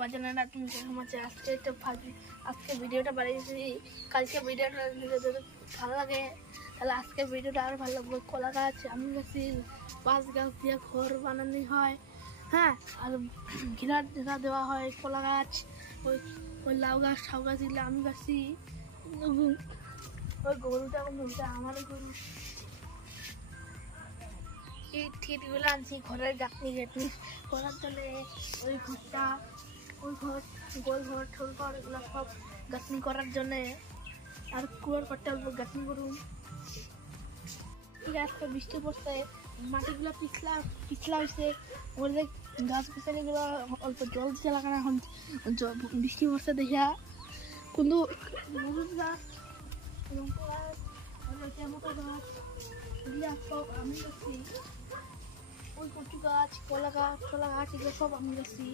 বাজানারা তুমি কেমন আছো? আজকে ভিডিওটা বানিয়েছি। কালকে ভিডিওটা যদি ভালো লাগে তাহলে আজকে ভিডিওটা আরো ভালো লাগবে। কলা গাছ আমি গাছি, বাঁশ গাছ দিয়ে ঘর বানানো হয়, হ্যাঁ, আর ঘেরা দেওয়া হয়। কলা গাছ, ওই লাউ গাছ, ঠাউ গাছ দিলে আমি গাছি। ওই গরুটা আমার গরু ঠিকগুলো আনছি ঘরের গাঁথনি করার জন্য। ওই ঘরটা, ওই ঘর, গোল ঘর, ঠোল ঘর, এগুলো সব গাঁথনি করার জন্যে। আর কুয়ার ঘরটা গাঁথনি করুন। ঠিক আছে, বৃষ্টি পড়ছে, মাটিগুলো পিছলা হয়েছে, ওগুলো গাছ গাছালিগুলো অল্প জল দিতে লাগে না। এখন বৃষ্টি পড়ছে দেখা কিন্তু হলুদ গাছ, লঙ্কা গাছ, টমেটো গাছ এগুলো সব আমি গাছি। ওই কচু গাছ, কলা গাছ, ছোলা গাছ, এগুলো সব আমি গাছি।